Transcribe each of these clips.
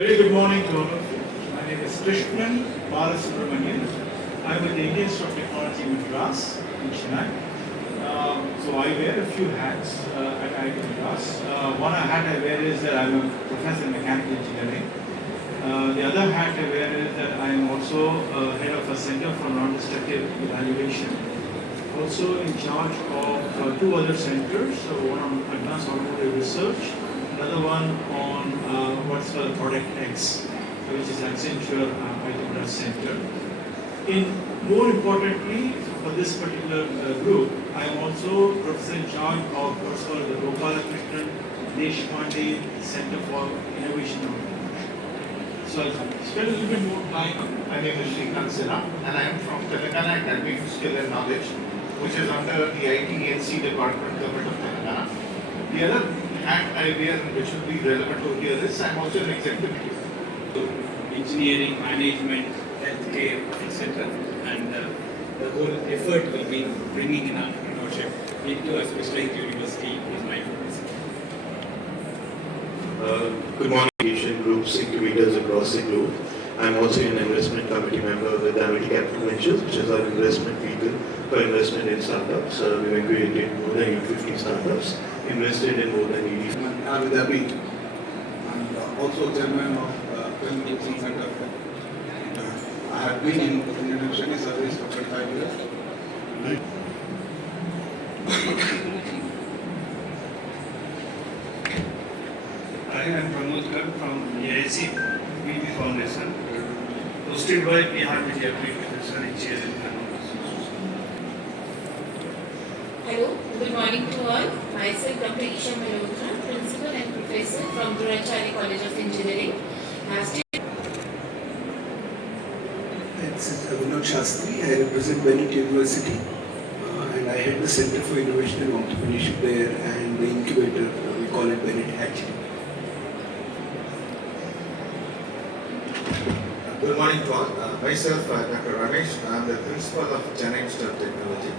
Very good morning to all of you. My name is Krishnan Balasubramanian. I'm with the Indian Institute of Technology Madras in Chennai. So I wear a few hats at IIT Madras. One hat I wear is that I'm a professor in mechanical engineering. The other hat I wear is that I'm also head of a Center for Non-Destructive Evaluation. Also in charge of two other centers, one on advanced automotive research, another one on what's called Product X, which is Accenture IIT Center. More importantly, for this particular group, I am also professor in charge of what's called the Gopalakrishnan Deshpande Center for Innovation and Entrepreneurship. So I'll spend a little bit more time. My name is Srikanth Sinha and I am from Telangana Academy for Skill and Knowledge, which is under the ITNC Department Government of Telangana. The other hat I wear, which will be relevant over here, is I am also an executive. Engineering, management, healthcare, etc. And the whole effort will be bringing in entrepreneurship into a specialized university is my focus. Good morning, education groups, incubators across the globe. I'm also an investment committee member with Amity Capital Ventures, which is our investment vehicle for investment in startups. We've created more than 50 startups, invested in more than 80. I'm with Abhi, and also chairman of Film Teaching Center. I have been in Indian service for 25 years. I am Pramod Kar from AICTE Foundation, hosted by Bihar Media Professor in Chair and Hello, good morning to all. Myself Dr. Isha Malhotra, Principal and Professor from Durachari College of Engineering. It's Vinod Shastri. I represent Bharat University and I head the Center for Innovation and Entrepreneurship there and the incubator, we call it Bharat Hatch. Good morning to all. Myself, Dr. Ramesh, I am the principal of Chennai Institute of Technology.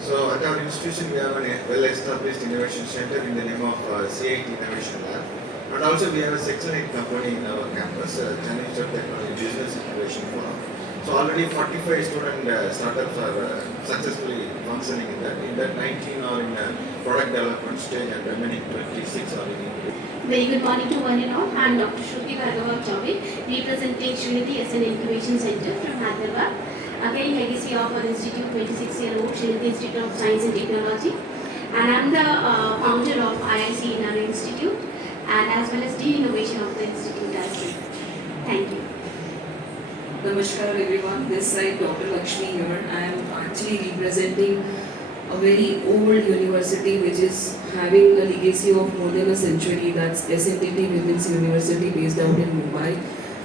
So at our institution, we have a well-established innovation center in the name of CIT Innovation Lab. And also we have a Section 8 company in our campus, Chennai Institute of Technology Business Innovation Forum. So already 45 student startups are successfully functioning in that. In that 19 are in product development stage and remaining 26 are in incubation. Very good morning to one and all. I am Dr. Shruti Bhargava Chaudhary, representing Srinidhi as an Incubation Center from Hyderabad. Again, legacy of our institute, 26-year-old Srinidhi Institute of Science and Technology. And I am the founder of IIC in our institute and as well as Dean Innovation of the institute as well. Thank you. Namaskar everyone, this side Dr. Lakshmi here. I am actually representing a very old university which is having a legacy of more than a century, that's SNTT Women's University based out in Mumbai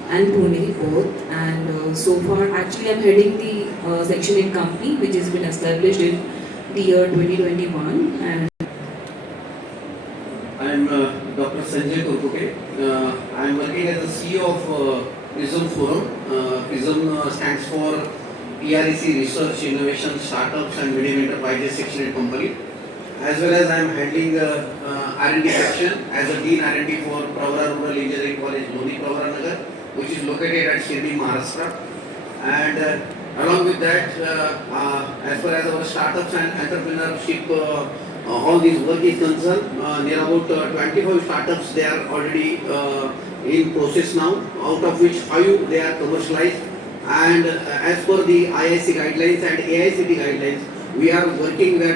and Pune both. And so far actually I am heading the Section 8 company which has been established in the year 2021. And I am Dr. Sanjay Kurkute. I am working as the CEO of PRISM Forum. PRISM stands for PREC Research, Innovation, Startups and Medium Enterprises Section 8 company. As well as I am handling R&D section as a Dean R&D for Pravara Rural Engineering College, Loni Pravara, which is located at Shirdi, Maharashtra. And along with that, as far as our startups and entrepreneurship, all this work is concerned, near about 25 startups they are already in process now, out of which 5 they are commercialized. And as per the IIC guidelines and AICTE guidelines, we are taking the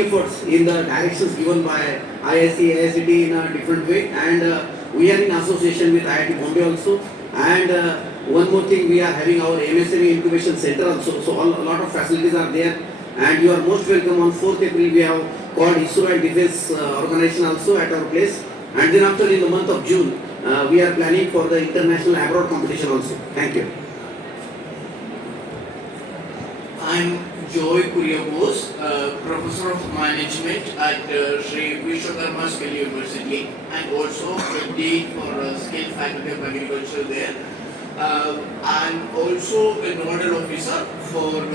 efforts in the directions given by IIC, AICTE in a different way. And we are in association with IIT Bombay also. And one more thing, we are having our MSME incubation center also. So a lot of facilities are there. And you are most welcome. On 4th April, we have called ISRO and Defense Organization also at our place. And then after in the month of June, we are planning for the international abroad competition also. Thank you. I'm Joy Kuriabose, Professor of Management at Sri Vishwakarma Skill University and also the Dean for Skill Faculty of Agriculture there. I'm also a nodal officer for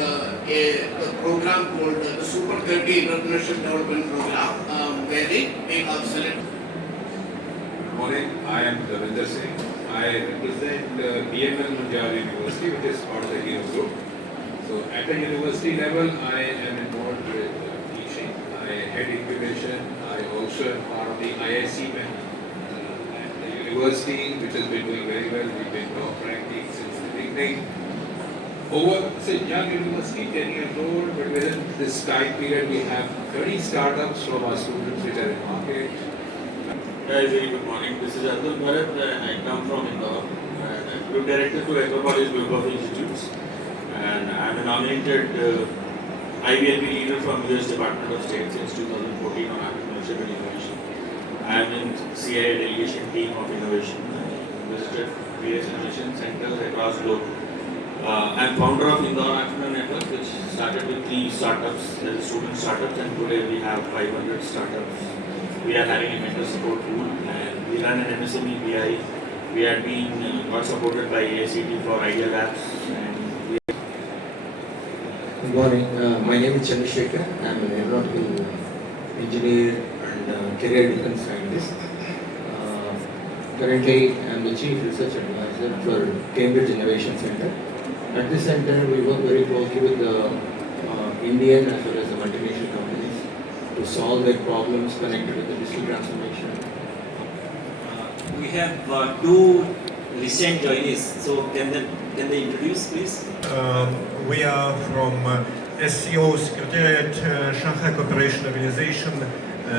a program called the Super 30 Entrepreneurship Development Program, wherein we have selected morning. I am Ravinder Singh. I represent BML Punjab University, which is part of the Hero Group. So at the university level, I am involved with teaching. I head incubation. I also am part of the AICTE at the university, which has been doing very well. We've been top ranking since the beginning. Over, say, young university, 10 years old, but within this time period, we have 30 startups from our students which are in market. Very good morning. This is Bharat. I come from Indore. I'm Group Director to Acropolis Group of Institutes. And I'm a nominated IBLP leader from US Department of State since 2014 on entrepreneurship and innovation. I am in CIA delegation team of innovation. I visited various innovation centers across the globe. I'm founder of Indore Entrepreneur Network, which started with 3 startups, as student startups, and today we have 500 startups. We are having a mentor support tool, and we run an MSME BI. We are being got supported by AICTE for Idea Labs. And good morning. My name is Chandrasekhar. I am an aeronautical engineer and career defense scientist. Currently, I am the Chief Research Advisor for Cambridge Innovation Center. At this center, we work very closely with the Indian as well as the multinational companies to solve their problems connected with the digital transformation. We have 2 recent joinees, so can they introduce, please? We are from SCO Secretariat, Shanghai Cooperation Organization,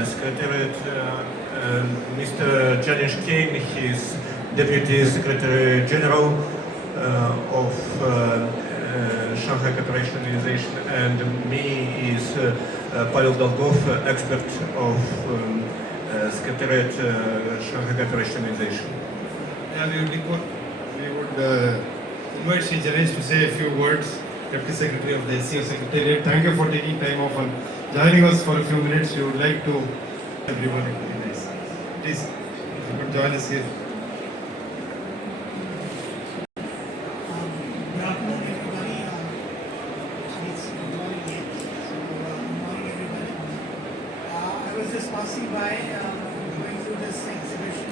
Secretariat, Mr. Janish Kane, he is Deputy Secretary General of Shanghai Cooperation Organization, and me is Pavel Dolgov, expert of Secretariat Shanghai Cooperation Organization. Yeah, we would invite Shri Janesh to say a few words, Deputy Secretary of the SCO Secretariat. Thank you for taking time off and joining us for a few minutes. We would like to everyone recognize. Please, if you could join us here. Passing by, going through this exhibition,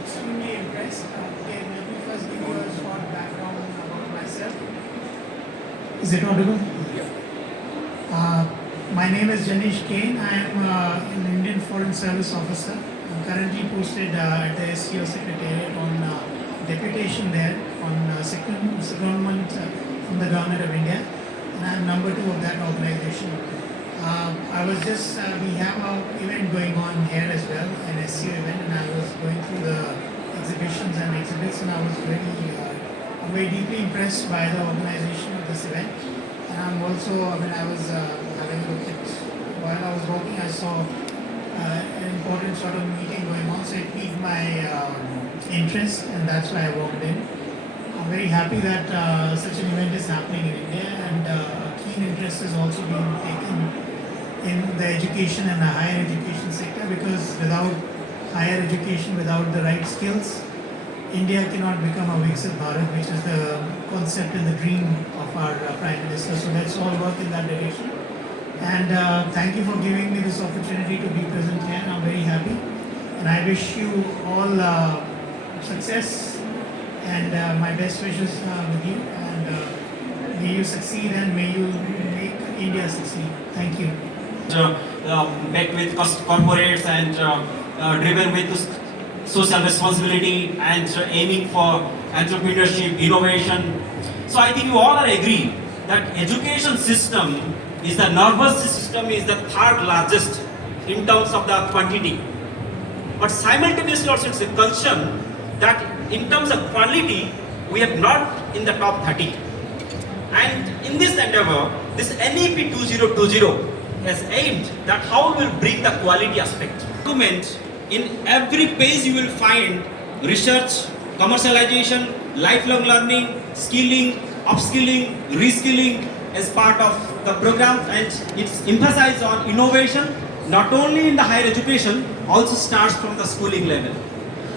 extremely impressed. Okay, let me first give you a short background about myself. Is it audible? Yeah. My name is Janish Kane. I am an Indian Foreign Service Officer. I'm currently posted at the SCO Secretariat on deputation there on secondment from the Government of India, and I'm number 2 of that organization. I was just, we have an event going on here as well, an SCO event, and I was going through the exhibitions and exhibits, and I was very deeply impressed by the organization of this event. And I'm also, when I was having a look at, while I was walking, I saw an important sort of meeting going on, so it piqued my interest, and that's why I walked in. I'm very happy that such an event is happening in India, and a keen interest is also being taken in the education and the higher education sector, because without higher education, without the right skills, India cannot become a Viksit Bharat, which is the concept and the dream of our Prime Minister. So let's all work in that direction. And thank you for giving me this opportunity to be present here. I'm very happy, and I wish you all success and my best wishes with you. And may you succeed, and may you make India succeed. Thank you. Met with corporates and driven with social responsibility and aiming for entrepreneurship, innovation. So I think you all are agree that education system is the nervous system is the 3rd largest in terms of the quantity. But simultaneously also it's a concern that in terms of quality, we are not in the top 30. And in this endeavor, this NEP 2020 has aimed that how we will bring the quality aspect. In every page you will find research, commercialization, lifelong learning, skilling, upskilling, reskilling as part of the program, and it's emphasized on innovation not only in the higher education, also starts from the schooling level.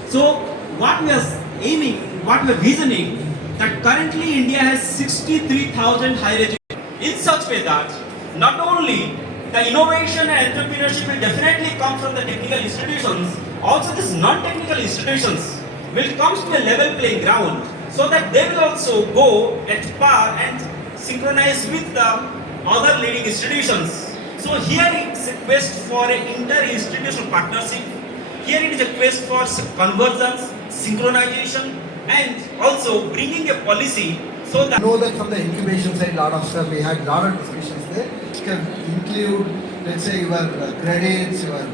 So what we are aiming, what we are visioning, that currently India has 63,000 higher education in such way that not only the innovation and entrepreneurship will definitely come from the technical institutions. Also, these non-technical institutions will come to a level playing ground so that they will also go at par and synchronize with the other leading institutions. So here it's a quest for an inter-institutional partnership. Here it is a quest for convergence, synchronization, and also bringing a policy so that... I know that from the incubation side, lot of stuff, we had a lot of discussions there. It can include, let's say, your credits, your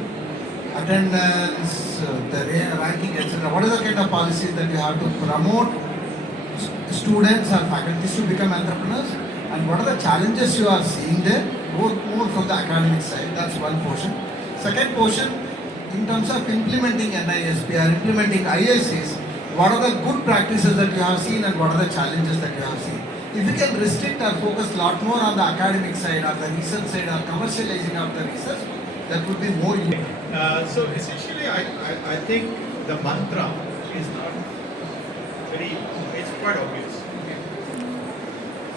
attendance, the ranking, etc. What are the kind of policies that you have to promote students or faculties to become entrepreneurs? And what are the challenges you are seeing there, both more from the academic side? That's one portion. Second portion, in terms of implementing NISP or implementing IICs, what are the good practices that you have seen and what are the challenges that you have seen? If you can restrict or focus a lot more on the academic side or the research side or commercializing of the research, that would be more useful. So essentially, I think the mantra is not very, it's quite obvious.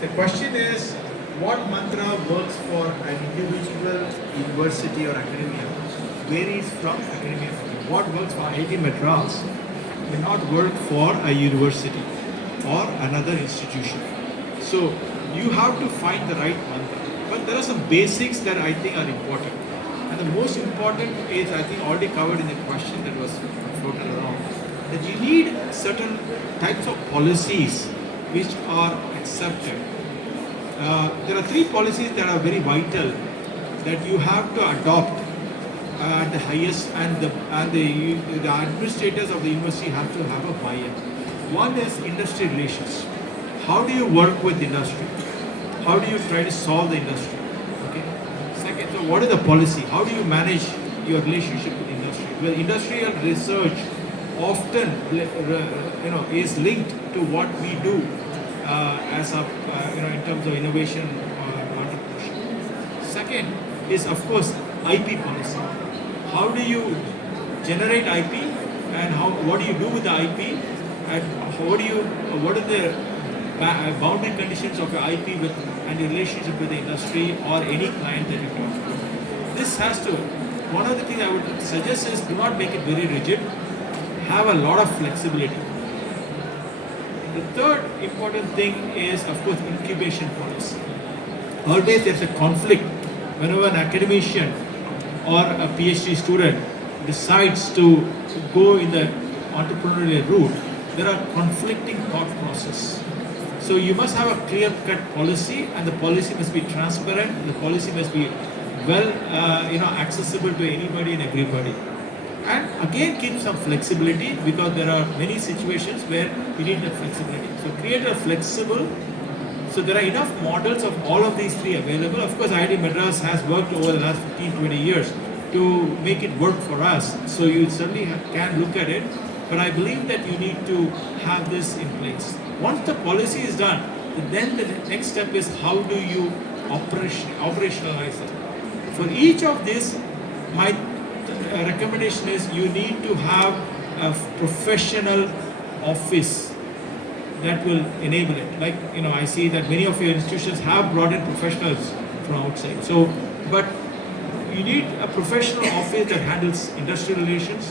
The question is, what mantra works for an individual university or academia varies from academia. What works for IIT Madras may not work for a university or another institution. So you have to find the right mantra. But there are some basics that I think are important. And the most important is, I think, already covered in the question that was floated around, that you need certain types of policies which are accepted. There are three policies that are very vital that you have to adopt at the highest, and the administrators of the university have to have a buy-in. One is industry relations. How do you work with industry? How do you try to solve the industry? Okay. Second, so what is the policy? How do you manage your relationship with industry? Well, industrial research often is linked to what we do as a in terms of innovation or entrepreneurship. Second is, of course, IP policy. How do you generate IP, and what do you do with the IP, and what are the boundary conditions of your IP and your relationship with the industry or any client that you talk to. This has to, one of the things I would suggest is, do not make it very rigid, have a lot of flexibility. The third important thing is, of course, incubation policy. Always there's a conflict whenever an academician or a PhD student decides to go in the entrepreneurial route. There are conflicting thought processes. So you must have a clear-cut policy, and the policy must be transparent. The policy must be well, accessible to anybody and everybody. And again, keep some flexibility, because there are many situations where you need that flexibility. So create a flexible. So there are enough models of all of these three available. Of course, IIT Madras has worked over the last 15-20 years to make it work for us. So you certainly can look at it. But I believe that you need to have this in place. Once the policy is done, then the next step is, how do you operationalize it? For each of these, my recommendation is, you need to have a professional office that will enable it. Like, I see that many of your institutions have brought in professionals from outside. So, but you need a professional office that handles industrial relations.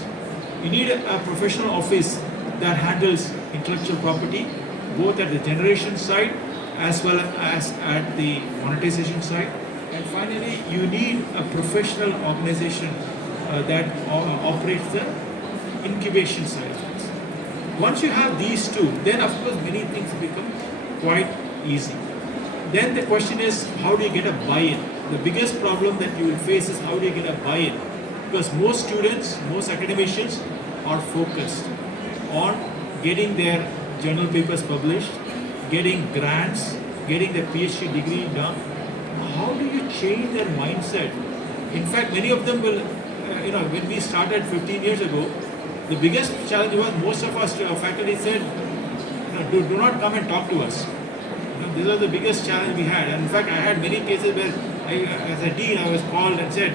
You need a professional office that handles intellectual property, both at the generation side as well as at the monetization side. And finally, you need a professional organization that operates the incubation side of things. Once you have these two, then of course many things become quite easy. Then the question is, how do you get a buy-in? The biggest problem that you will face is, how do you get a buy-in? Because most students, most academicians are focused on getting their journal papers published, getting grants, getting their PhD degree done. How do you change their mindset? In fact, many of them will, when we started 15 years ago, the biggest challenge was, most of us faculty said, do not come and talk to us. These are the biggest challenge we had. And in fact, I had many cases where, as a dean, I was called and said,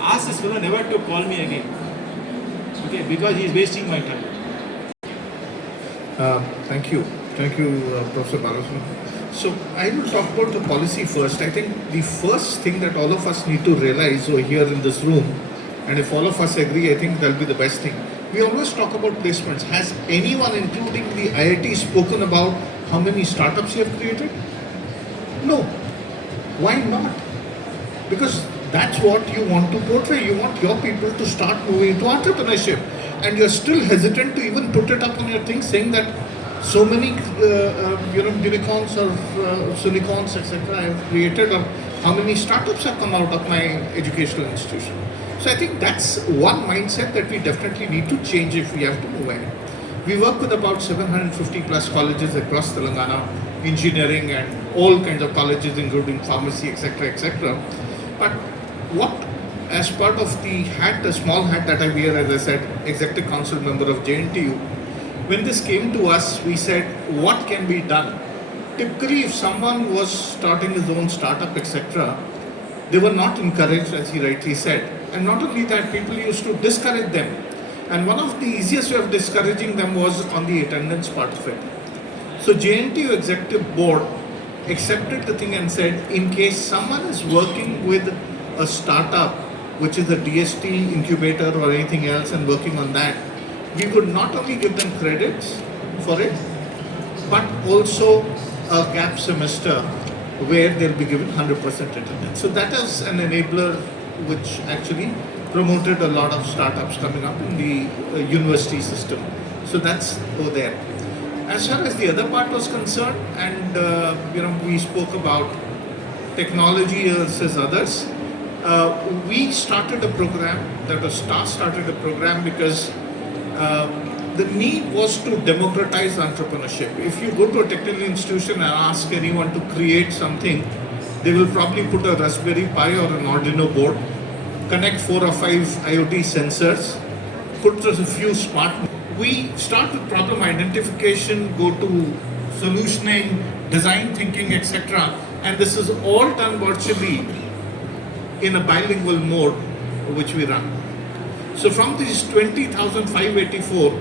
ask this fellow never to call me again. Okay, because he is wasting my time. Thank you. Thank you, Professor Bharat. So I will talk about the policy first. I think the first thing that all of us need to realize over here in this room, and if all of us agree, I think that'll be the best thing. We always talk about placements. Has anyone, including the IIT, spoken about how many startups you have created? No. Why not? Because that's what you want to portray. You want your people to start moving into entrepreneurship. And you're still hesitant to even put it up on your thing, saying that so many unicorns or silicons, etc. I have created, or how many startups have come out of my educational institution. So I think that's one mindset that we definitely need to change if we have to move ahead. We work with about 750 plus colleges across Telangana, engineering and all kinds of colleges, including pharmacy, etc., etc. But what, as part of the small hat that I wear, as I said, executive council member of JNTU, when this came to us, we said, what can be done? Typically, if someone was starting his own startup, etc., they were not encouraged, as he rightly said. And not only that, people used to discourage them. And one of the easiest way of discouraging them was on the attendance part of it. So JNTU Executive Board accepted the thing and said, in case someone is working with a startup, which is a DST incubator or anything else, and working on that, we could not only give them credits for it, but also a gap semester where they'll be given 100% attendance. So that is an enabler which actually promoted a lot of startups coming up in the university system. So that's over there. As far as the other part was concerned, and we spoke about technology versus others, we started a program, that was STAR started a program because the need was to democratize entrepreneurship. If you go to a technical institution and ask anyone to create something, they will probably put a Raspberry Pi or an Arduino board, connect 4 or 5 IoT sensors, put a few smart. We start with problem identification, go to solutioning, design thinking, etc. And this is all done virtually in a bilingual mode, which we run. So from these 20,584,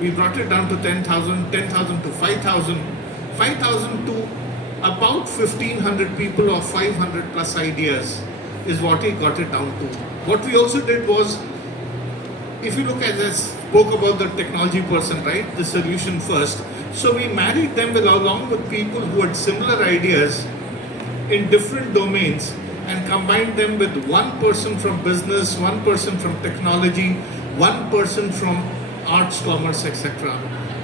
we brought it down to 10,000, 10,000 to 5,000, 5,000 to about 1,500 people or 500 plus ideas is what we got it down to. What we also did was, if you look at this, spoke about the technology person, right? The solution first. So we married them along with people who had similar ideas in different domains and combined them with one person from business, one person from technology, one person from arts, commerce, etc.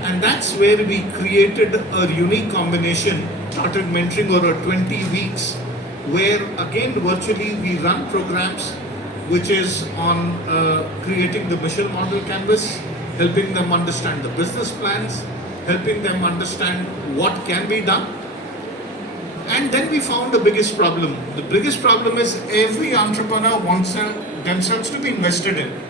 And that's where we created a unique combination, started mentoring over 20 weeks, where again virtually we run programs which is on creating the mission model canvas, helping them understand the business plans, helping them understand what can be done. And then we found the biggest problem. The biggest problem is every entrepreneur wants themselves to be invested in.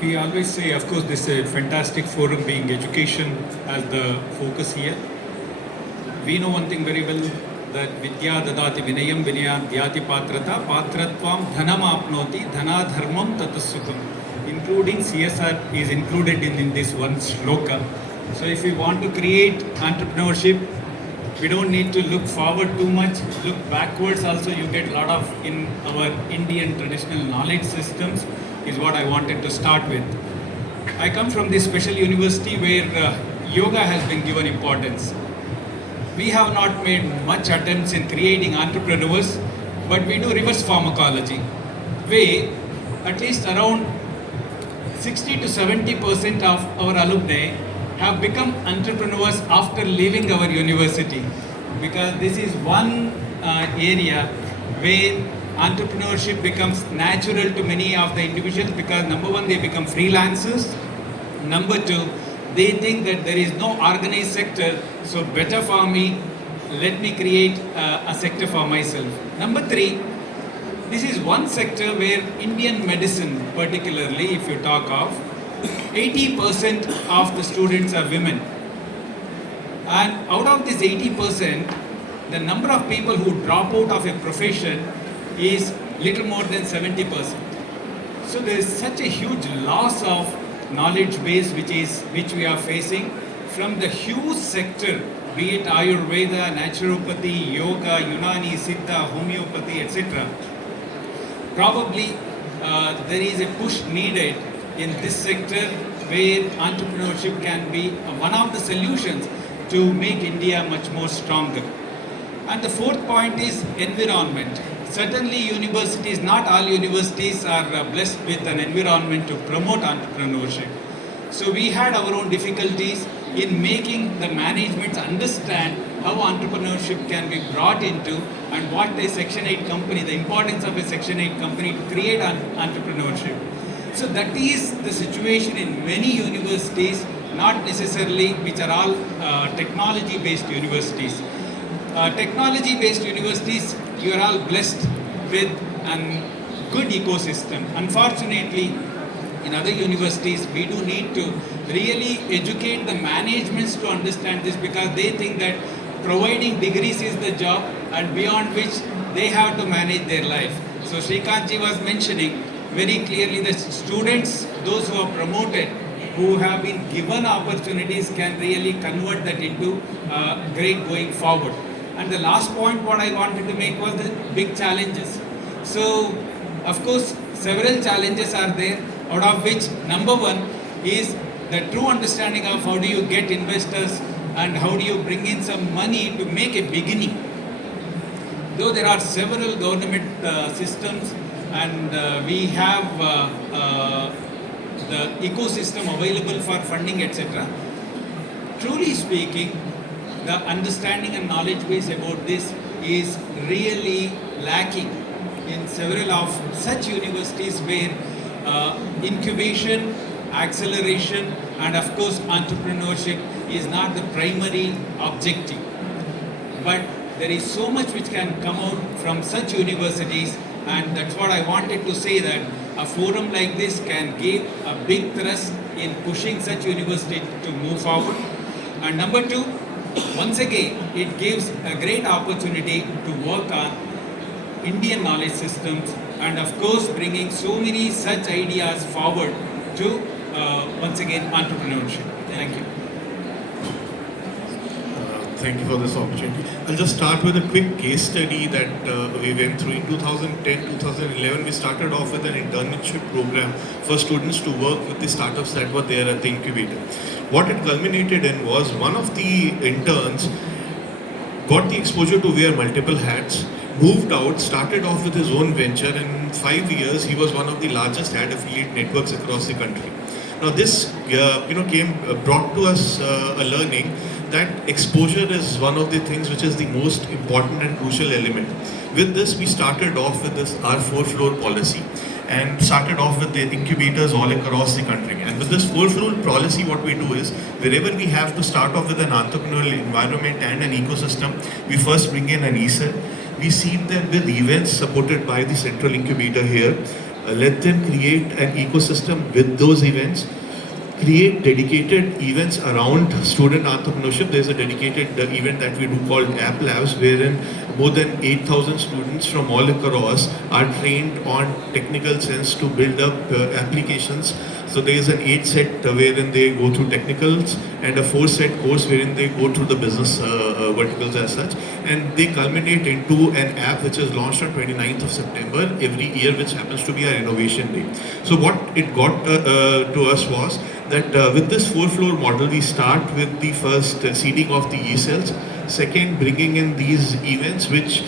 We always say, of course, this is a fantastic forum being education as the focus here. We know one thing very well, that Vidya Dadati Vinayam Vinayam Dhyati Patrata Patratvam Dhanam Apnoti Dhana Dharmam Tatasukam. Including CSR is included in this one shloka. So if we want to create entrepreneurship, we don't need to look forward too much, look backwards also. You get a lot of in our Indian traditional knowledge systems is what I wanted to start with. I come from this special university where yoga has been given importance. We have not made much attempts in creating entrepreneurs, but we do reverse pharmacology, where at least around 60 to 70% of our alumni have become entrepreneurs after leaving our university, because this is one area where entrepreneurship becomes natural to many of the individuals, because number one, they become freelancers. Number two, they think that there is no organized sector, so better for me, let me create a sector for myself. Number three, this is one sector where Indian medicine, particularly if you talk of, 80% of the students are women. And out of this 80%, the number of people who drop out of a profession is little more than 70%. So there is such a huge loss of knowledge base which we are facing. from the huge sector, be it Ayurveda, naturopathy, yoga, Unani, Siddha, homeopathy, etc. Probably there is a push needed in this sector where entrepreneurship can be one of the solutions to make India much more stronger. And the fourth point is environment. Certainly universities, not all universities are blessed with an environment to promote entrepreneurship. So we had our own difficulties in making the management understand how entrepreneurship can be brought into and what a Section 8 company, the importance of a Section 8 company to create entrepreneurship. So that is the situation in many universities, not necessarily which are all technology-based universities. Technology-based universities, you are all blessed with a good ecosystem. Unfortunately, in other universities, we do need to really educate the managements to understand this, because they think that providing degrees is the job and beyond which they have to manage their life. So Shrikantji was mentioning very clearly that students, those who are promoted, who have been given opportunities, can really convert that into great going forward. And the last point what I wanted to make was the big challenges. So, of course, several challenges are there, out of which number one is the true understanding of how do you get investors and how do you bring in some money to make a beginning. Though there are several government systems and we have the ecosystem available for funding, etc. Truly speaking, the understanding and knowledge base about this is really lacking in several of such universities where incubation, acceleration, and of course entrepreneurship is not the primary objective. But there is so much which can come out from such universities, and that's what I wanted to say, that a forum like this can give a big thrust in pushing such universities to move forward. And number two, once again, it gives a great opportunity to work on Indian knowledge systems and of course bringing so many such ideas forward to once again entrepreneurship. Thank you. Thank you for this opportunity. I'll just start with a quick case study that we went through. In 2010-2011, we started off with an internship program for students to work with the startups that were there at the incubator. What it culminated in was one of the interns got the exposure to wear multiple hats, moved out, started off with his own venture, and in 5 years he was one of the largest ad affiliate networks across the country. Now this brought to us a learning that exposure is one of the things which is the most important and crucial element. With this, we started off with this our 4-floor policy and started off with the incubators all across the country. And with this 4-floor policy, what we do is, wherever we have to start off with an entrepreneurial environment and an ecosystem, we first bring in an ESET. We seed them with events supported by the central incubator here. Let them create an ecosystem with those events. Create dedicated events around student entrepreneurship. There's a dedicated event that we do called App Labs, wherein more than 8,000 students from all across are trained on technical sense to build up applications. So there is an 8-set wherein they go through technicals and a 4-set course wherein they go through the business verticals as such. And they culminate into an app which is launched on 29th of September every year, which happens to be our Innovation Day. So what it got to us was that with this 4-floor model, we start with the first seeding of the e-cells. Second, bringing in these events which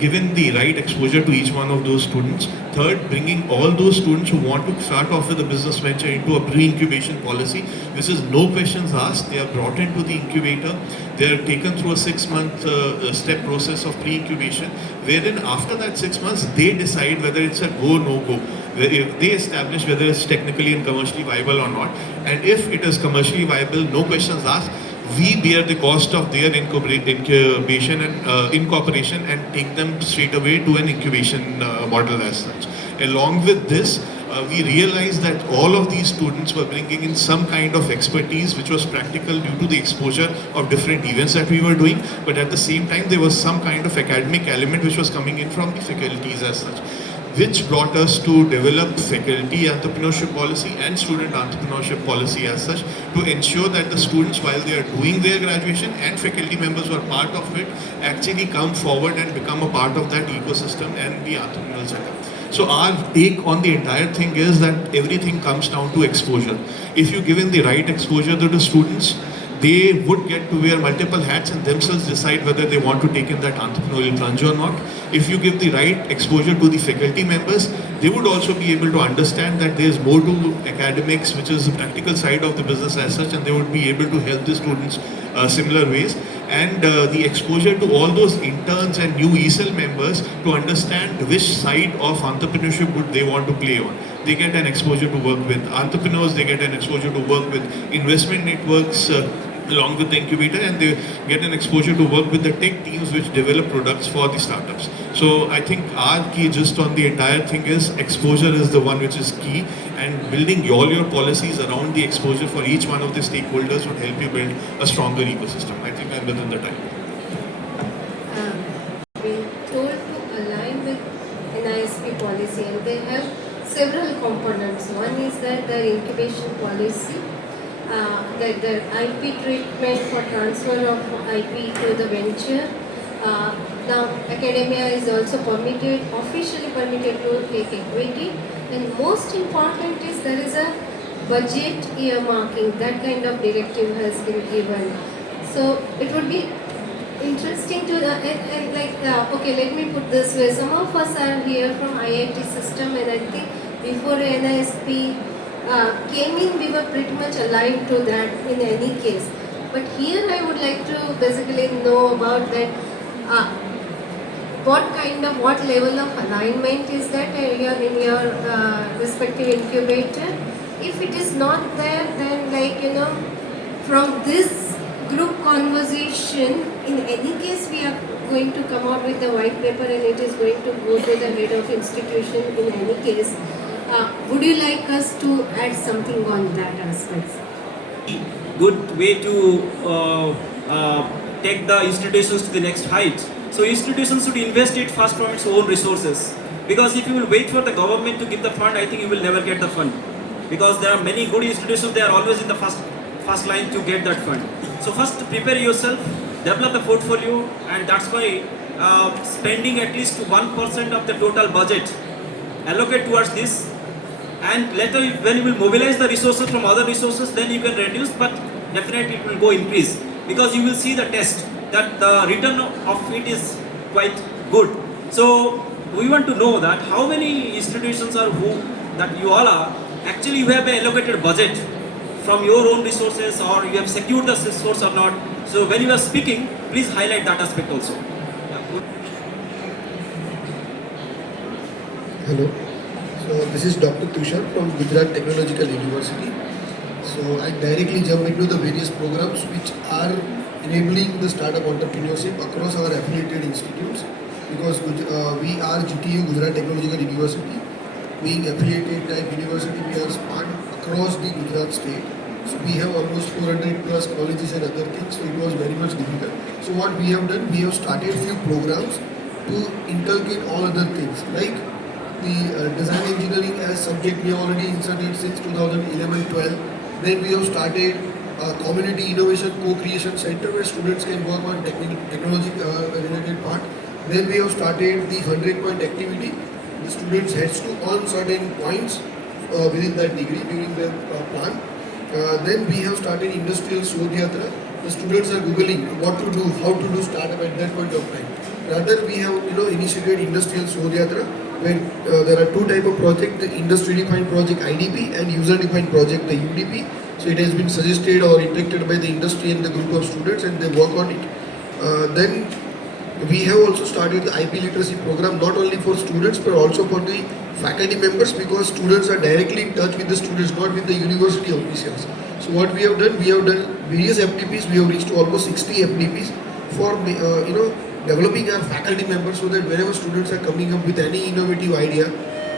given the right exposure to each one of those students. Third, bringing all those students who want to start off with a business venture into a pre-incubation policy. This is no questions asked. They are brought into the incubator. They are taken through a 6-month step process of pre-incubation, wherein after that 6 months, they decide whether it's a go, no-go. They establish whether it's technically and commercially viable or not. And if it is commercially viable, no questions asked, we bear the cost of their incubation and incorporation and take them straight away to an incubation model as such. Along with this, we realized that all of these students were bringing in some kind of expertise which was practical due to the exposure of different events that we were doing, but at the same time there was some kind of academic element which was coming in from the faculties as such. which brought us to develop faculty entrepreneurship policy and student entrepreneurship policy as such, to ensure that the students, while they are doing their graduation and faculty members who are part of it, actually come forward and become a part of that ecosystem and the entrepreneurial setup. So our take on the entire thing is that everything comes down to exposure. If you give in the right exposure to the students, they would get to wear multiple hats and themselves decide whether they want to take in that entrepreneurial plunge or not. If you give the right exposure to the faculty members, they would also be able to understand that there is more to academics, which is the practical side of the business as such, and they would be able to help the students similar ways. And the exposure to all those interns and new ESL members to understand which side of entrepreneurship would they want to play on. They get an exposure to work with entrepreneurs, they get an exposure to work with investment networks, along with the incubator, and they get an exposure to work with the tech teams which develop products for the startups. So I think our key just on the entire thing is exposure is the one which is key, and building all your policies around the exposure for each one of the stakeholders would help you build a stronger ecosystem. I think I'm within the time. Been told to align with NISP policy, and they have several components. One is that their incubation policy, that the IP treatment for transfer of IP to the venture. Now academia is also permitted, officially permitted to take equity, and most important is there is a budget earmarking. That kind of directive has been given. So it would be interesting to okay, let me put this way. Some of us are here from IIT system, and I think before NISP came in, we were pretty much aligned to that in any case. But here I would like to basically know about that, what level of alignment is that in your respective incubator. If it is not there, then from this group conversation, in any case we are going to come out with the white paper, and it is going to go to the head of institution in any case. Would you like us to add something on that aspect? Good way to take the institutions to the next height. So institutions should invest it first from its own resources. Because if you will wait for the government to give the fund, I think you will never get the fund. Because there are many good institutions, they are always in the first line to get that fund. So first prepare yourself, develop the portfolio, and that's why spending at least 1% of the total budget allocate towards this, and later when you will mobilize the resources from other resources, then you can reduce, but definitely it will go increase, because you will see the test that the return of it is quite good. So we want to know that how many institutions are that you all are, actually you have an allocated budget from your own resources, or you have secured the resource or not. So when you are speaking, please highlight that aspect also. Hello. So this is Dr. Tushar from Gujarat Technological University. So I directly jump into the various programs which are enabling the startup entrepreneurship across our affiliated institutes, because we are GTU, Gujarat Technological University. Being affiliated type university, we are span across the Gujarat state. So we have almost 400 plus colleges and other things, so it was very much difficult. So what we have done, we have started few programs to inculcate all other things, like the design engineering as subject we have already inserted since 2011-12. Then we have started a community innovation co-creation center where students can work on technology related part. Then we have started the 100-point activity. The students has to earn certain points within that degree during their plan. Then we have started industrial Shodh Yatra. The students are googling what to do, how to do startup at that point of time. Rather, we have initiated industrial Shodh Yatra, where there are two type of project: the industry defined project IDP and user defined project the UDP. So it has been suggested or interacted by the industry and the group of students, and they work on it. Then we have also started the IP literacy program, not only for students but also for the faculty members, because students are directly in touch with the students, not with the university officials. So what we have done various FDPs. We have reached to almost 60 FDPs for developing our faculty members, so that whenever students are coming up with any innovative idea,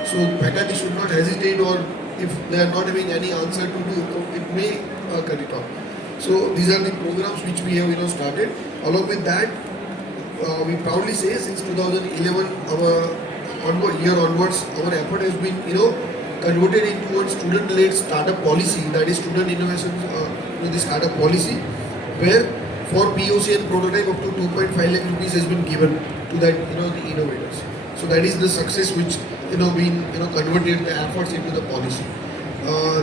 so faculty should not hesitate, or if they are not having any answer to do, it may cut it off. So these are the programs which we have started. Along with that, we proudly say since 2011 our year onwards, our effort has been, converted into a student-led startup policy, that is student innovation, the startup policy, where for POC and prototype up to 2.5 lakh rupees has been given to that, the innovators. So that is the success which, been, converted the efforts into the policy.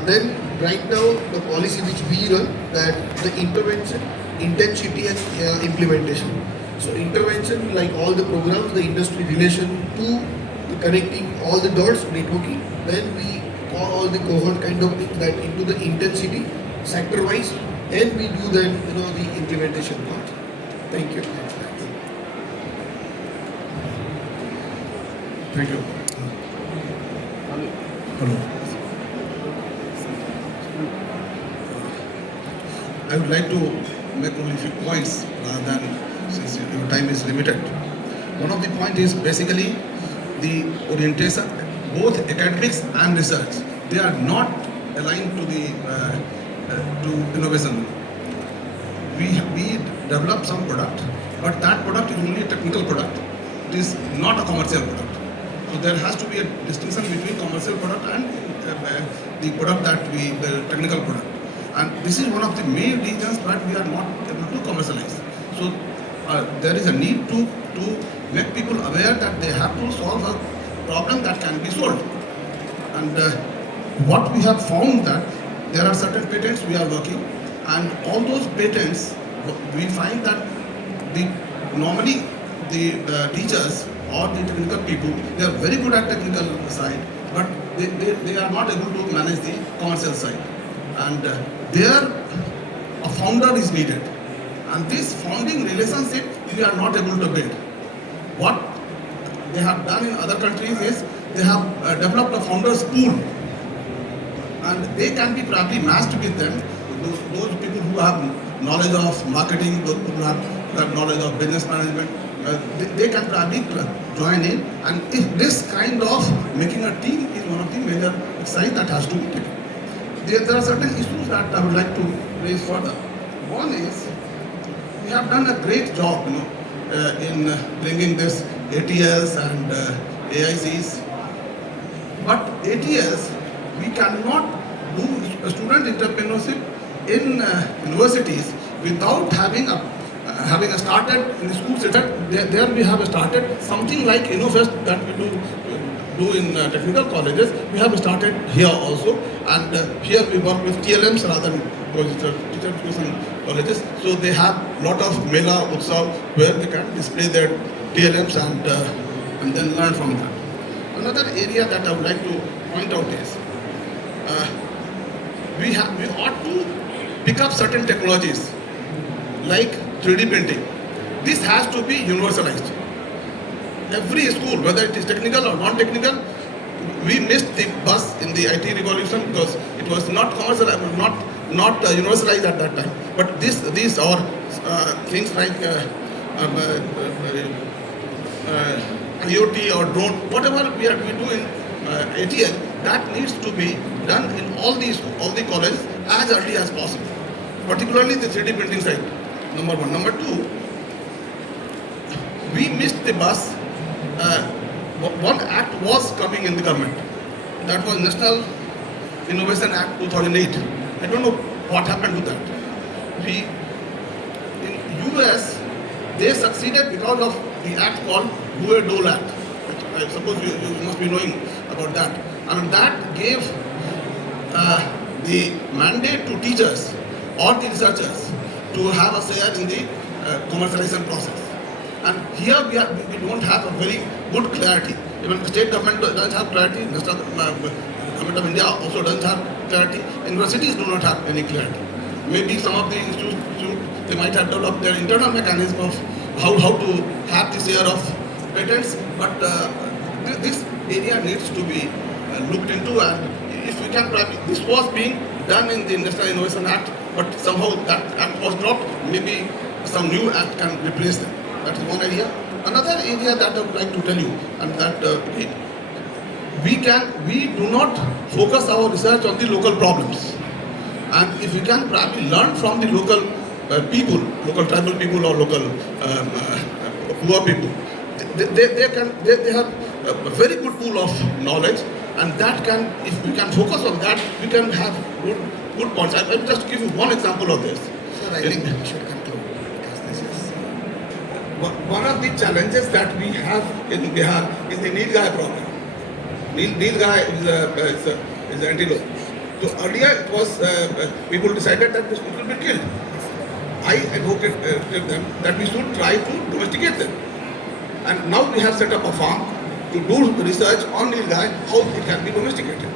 Then right now the policy which we run, that the intervention, intensity and implementation. So intervention, like all the programs, the industry relation to the connecting all the dots, networking. Then we call all the cohort kind of things that into the intensity, sector wise, and we do then the implementation part. Thank you. Thank you. Hello. I would like to make only a few points rather than, since your time is limited. One of the point is basically the orientation, both academics and research. They are not aligned to the to innovation. We develop some product, but that product is only a technical product. It is not a commercial product. So there has to be a distinction between commercial product and the product the technical product. And this is one of the main reasons that we are not able to commercialize. So there is a need to make people aware that they have to solve a problem that can be solved. And what we have found that there are certain patents we are working, and all those patents we find that normally the teachers or the technical people, they are very good at technical side, but they are not able to manage the commercial side. And there a founder is needed. And this founding relationship we are not able to build. What they have done in other countries is they have developed a founders pool, and they can be probably matched with them. Those people who have knowledge of marketing, those people who have knowledge of business management, they can probably join in. And if this kind of making a team is one of the major exercise that has to be taken. There are certain issues that I would like to raise further. One is, we have done a great job, in bringing this ATS and AICs. But ATS, we cannot do student entrepreneurship in universities without having a started in the school setting. There we have started something like InnoFest that we do in technical colleges. We have started here also, and here we work with TLMs rather than teacher education colleges. So they have lot of Mela Utsav where they can display their TLMs and then learn from that. Another area that I would like to point out is we ought to pick up certain technologies like 3D printing. This has to be universalized. Every school, whether it is technical or non-technical, we missed the bus in the IT revolution because it was not commercial, not universalized at that time. But these are things like IoT or drone, whatever we do in ATL, that needs to be done in all the colleges as early as possible. Particularly the 3D printing side. Number one. Number two, we missed the bus. One act was coming in the government. That was National Innovation Act 2008. I don't know what happened to that. In US, they succeeded because of the act called Do-a-Dole Act. I suppose you must be knowing about that. I mean, that gave the mandate to teachers or the researchers to have a share in the commercialization process. And here we don't have a very good clarity. Even the state government doesn't have clarity, National Government of India also doesn't have clarity, universities do not have any clarity. Maybe some of the institutes, they might have developed their internal mechanism of how to have the share of patents, but this area needs to be looked into, and if we can, this was being done in the National Innovation Act, but somehow that act was dropped, maybe some new act can replace them. That is one area. Another area that I would like to tell you, and that we do not focus our research on the local problems. And if we can probably learn from the local people, local tribal people or local poor people, they have a very good pool of knowledge, and that can, if we can focus on that, we can have good points. I'll just give you one example of this. Sir, I think we should conclude because this is. One of the challenges that we have in Bihar is the Nilgai problem. Nilgai is an antelope. So earlier it was, people decided that this will be killed. I advocated them that we should try to domesticate them. And now we have set up a farm to do research on Nilgai, how it can be domesticated.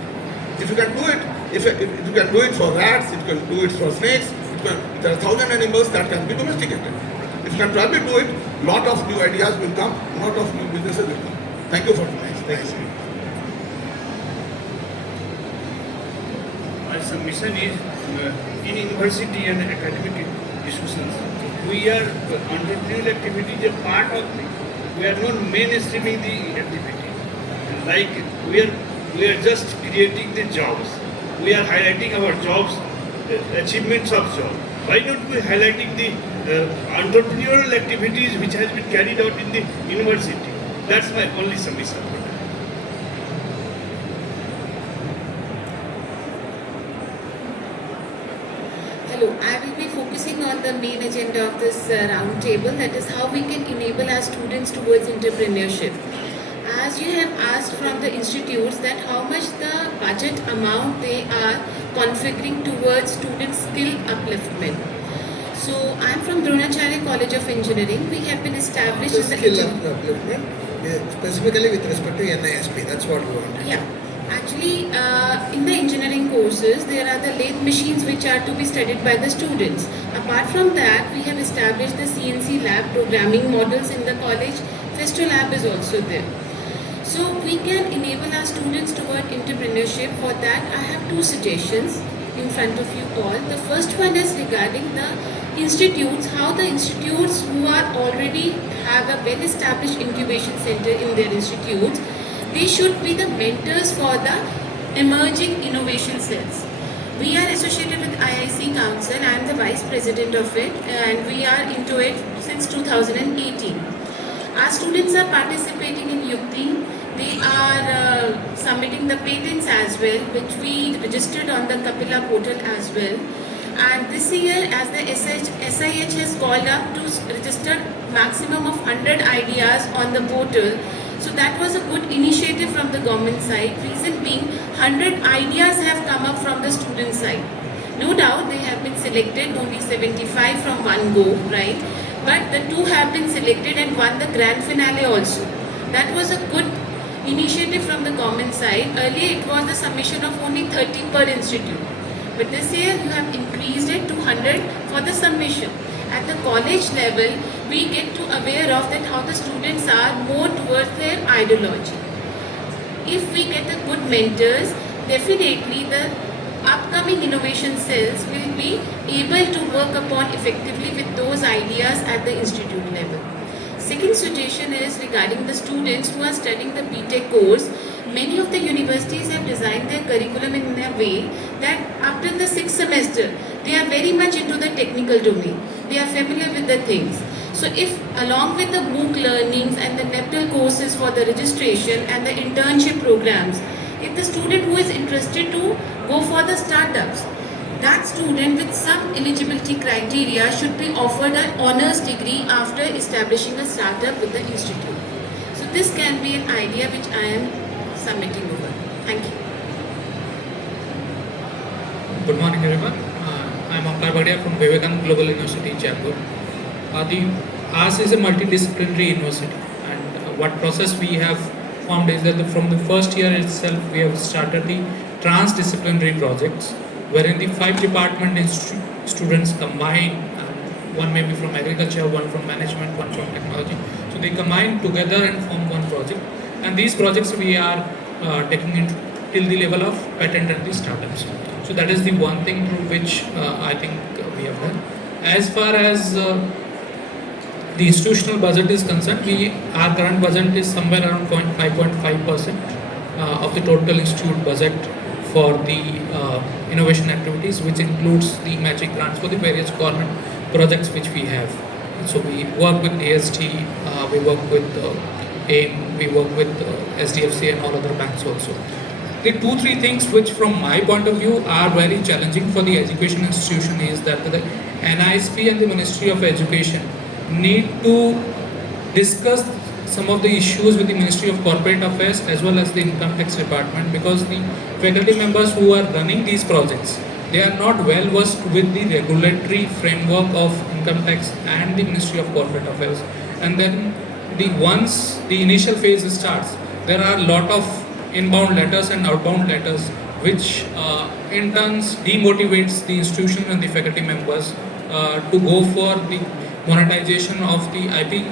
If you can do it, if you can do it for rats, if you can do it for snakes, there are 1,000 animals that can be domesticated. If you can try to do it, lot of new ideas will come, lot of new businesses will come. Thank you for tonight. Thank you. My submission is in university and academic institutions, we are entrepreneurial activity is a part of it. We are not mainstreaming the activity. Like we are just creating the jobs. We are highlighting our jobs, achievements of jobs. Why not we highlighting the entrepreneurial activities which has been carried out in the university? That's my only submission. Hello, I will be focusing on the main agenda of this round table, that is how we can enable our students towards entrepreneurship. As you have asked from the institutes that how much the budget amount they are configuring towards student skill upliftment. So I am from Dronacharya College of Engineering. We have been established The skill upliftment, specifically with respect to NISP, that's what we want. Yeah. Actually, in the engineering courses, there are the lathe machines which are to be studied by the students. Apart from that, we have established the CNC lab programming models in the college. Festo lab is also there. So we can enable our students toward entrepreneurship. For that, I have two suggestions in front of you all. The first one is regarding the institutes, how the institutes who are already have a well-established incubation center in their institutes, they should be the mentors for the emerging innovation cells. We are associated with IIC Council. I am the Vice President of it and we are into it since 2018. Our students are participating in YUKTI. They are submitting the patents as well, which we registered on the Kapila portal as well. And this year, as the SIH has called up to register maximum of 100 ideas on the portal, so that was a good initiative from the government side. Reason being, 100 ideas have come up from the student side. No doubt they have been selected, only 75 from one go, right? But the two have been selected and won the grand finale also. That was a good initiative from the government side. Earlier it was the submission of only 30 per institute. But this year you have increased it to 100 for the submission. At the college level, we get to aware of that how the students are more towards their ideology. If we get the good mentors, definitely the upcoming innovation cells will be able to work upon effectively with those ideas at the institute level. Second suggestion is regarding the students who are studying the BTech course. Many of the universities have designed their curriculum in a way that after the 6th semester, they are very much into the technical domain. They are familiar with the things. So if along with the MOOC learnings and the NEPTEL courses for the registration and the internship programs, if the student who is interested to go for the startups, that student with some eligibility criteria should be offered an honors degree after establishing a startup with the institute. So this can be an idea which I am submitting over. Thank you. Good morning everyone. I am Ankar Bhadia from Vivekananda Global University, Jaipur. Ours is a multidisciplinary university, and what process we have formed is that from the first year itself we have started the transdisciplinary projects, wherein the 5 department students combine, one may be from agriculture, one from management, one from technology. So they combine together and form one project. And these projects we are taking it till the level of patent and the startups. So that is the one thing through which I think we have done. As far as the institutional budget is concerned, our current budget is somewhere around 5.5% of the total institute budget for the innovation activities, which includes the matching grants for the various government projects which we have. So we work with AST, we work with AIM, we work with SDFC and all other banks also. The 2-3 things which from my point of view are very challenging for the education institution is that the NISP and the Ministry of Education need to discuss some of the issues with the Ministry of Corporate Affairs as well as the Income Tax Department, because the faculty members who are running these projects, they are not well versed with the regulatory framework of income tax and the Ministry of Corporate Affairs. And then once the initial phase starts, there are a lot of inbound letters and outbound letters which in turns demotivates the institution and the faculty members to go for the monetization of the IP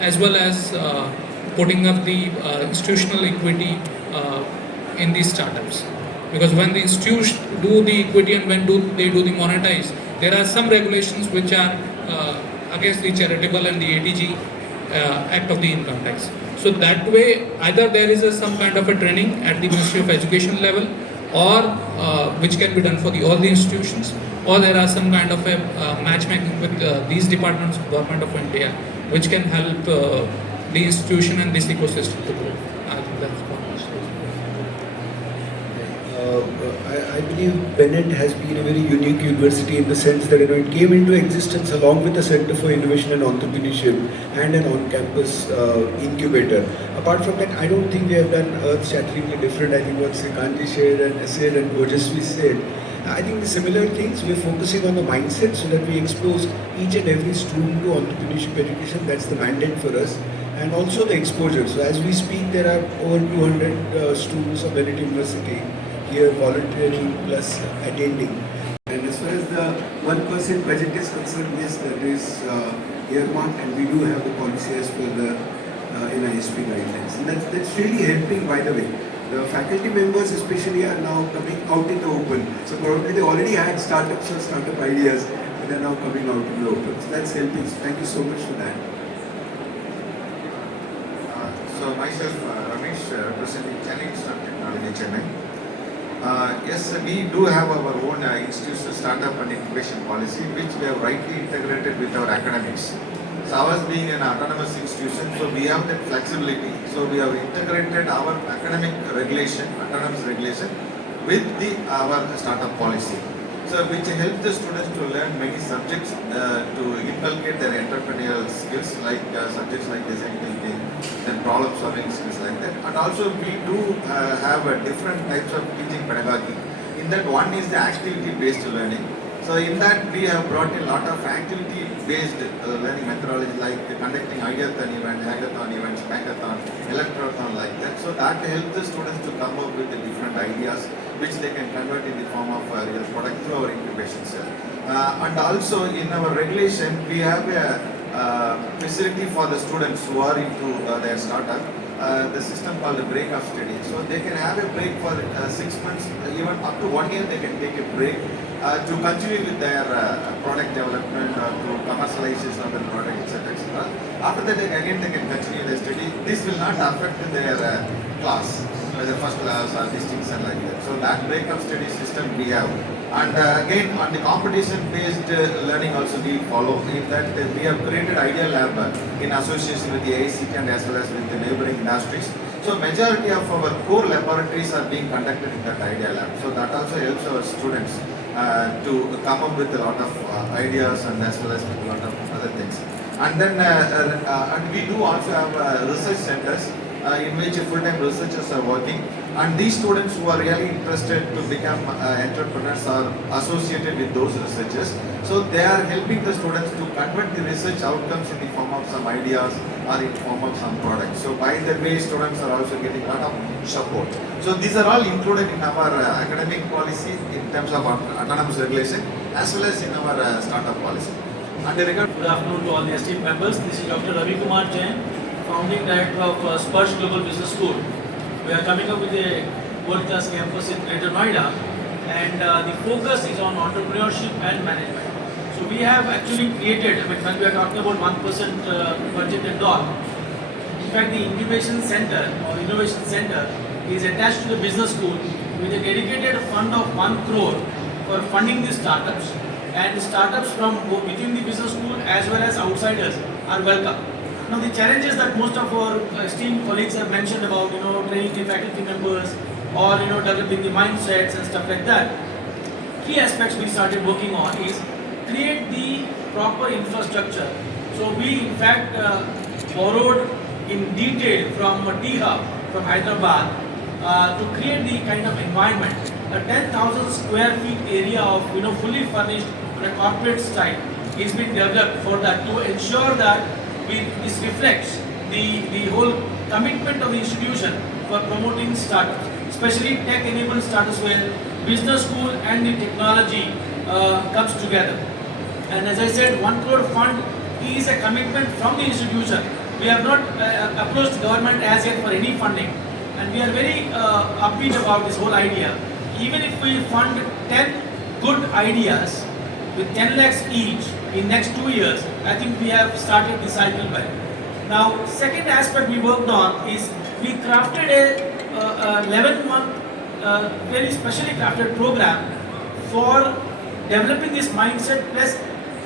as well as putting up the institutional equity in these startups. Because when the institutes do the equity and when they do the monetize, there are some regulations which are against the charitable and the ATG Act of the Income Tax. So that way, either there is some kind of a training at the Ministry of Education level, or which can be done for all the institutions, or there are some kind of a matchmaking with these departments of Government of India, which can help the institution and this ecosystem to grow. I think that's what I believe Bennett has been a very unique university in the sense that it came into existence along with the Center for Innovation and Entrepreneurship and an on-campus incubator. Apart from that, I don't think we have done earth-shatteringly different. I think what Srikanji said and Ojasvi said, I think the similar things, we're focusing on the mindset so that we expose each and every student to entrepreneurship education. That's the mandate for us. And also the exposure. So as we speak, there are over 200 students of Bennett University here volunteering plus attending. And as far as the 1% budget is concerned, yes, that is earmarked, and we do have the policy as per the NISP guidelines. And that's really helping, by the way. The faculty members especially are now coming out in the open. So probably they already had startups or startup ideas, but they're now coming out in the open. So that's helping. So thank you so much for that. So myself, Ramesh, representing Chennai Institute of Technology, Chennai. Yes, we do have our own institutional startup and incubation policy, which we have rightly integrated with our academics. So ours being an autonomous institution, so we have that flexibility. So we have integrated our academic regulation, autonomous regulation, with our startup policy. So which helps the students to learn many subjects to inculcate their entrepreneurial skills, like subjects like design thinking and problem solving skills like that. And also we do have different types of teaching pedagogy. In that, one is the activity-based learning. So in that we have brought a lot of activity-based learning methodology, like conducting ideathon events, hackathon events, hackathon, electrothon, like that. So that helps the students to come up with the different ideas which they can convert in the form of a real product through our incubation cell. And also in our regulation, we have a facility for the students who are into their startup, the system called the break of study. So they can have a break for 6 months, even up to 1 year they can take a break to continue with their product development or to commercialization of the product, etc. etc. After that, again they can continue their study. This will not affect their class, whether first class or distinction like that. So that break of study system we have. And again, on the competition-based learning also we follow. In that we have created Idea Lab in association with the AICTE and as well as with the neighboring industries. So majority of our core laboratories are being conducted in that Idea Lab. So that also helps our students to come up with a lot of ideas and as well as with a lot of other things. And then and we do also have research centers in which full-time researchers are working, and these students who are really interested to become entrepreneurs are associated with those researchers. So they are helping the students to convert the research outcomes in the form of some ideas or in form of some products. So by the way, students are also getting a lot of support. So these are all included in our academic policy in terms of autonomous regulation as well as in our startup policy. Good afternoon to all the esteemed members. This is Dr. Ravi Kumar Jain, founding director of Sparsh Global Business School. We are coming up with a world-class campus in Greater Noida, and the focus is on entrepreneurship and management. So we have actually created, when we are talking about 1% budget and all, in fact the incubation center or innovation center is attached to the business school with a dedicated fund of 1 crore for funding the startups. And the startups from within the business school as well as outsiders are welcome. Now the challenges that most of our esteemed colleagues have mentioned about, training the faculty members or, developing the mindsets and stuff like that. Key aspects we started working on is create the proper infrastructure. So we in fact borrowed in detail from a T-Hub from Hyderabad to create the kind of environment. A 10,000 square feet area of fully furnished on a corporate style is being developed for that, to ensure that this reflects the whole commitment of the institution for promoting startups, especially tech-enabled startups where business school and the technology comes together. And as I said, 1 crore fund is a commitment from the institution. We have not approached government as yet for any funding, and we are very upbeat about this whole idea. Even if we fund 10 good ideas with 10 lakhs each in next 2 years, I think we have started the cycle well. Now, second aspect we worked on is we crafted a 11-month very specially crafted program for developing this mindset plus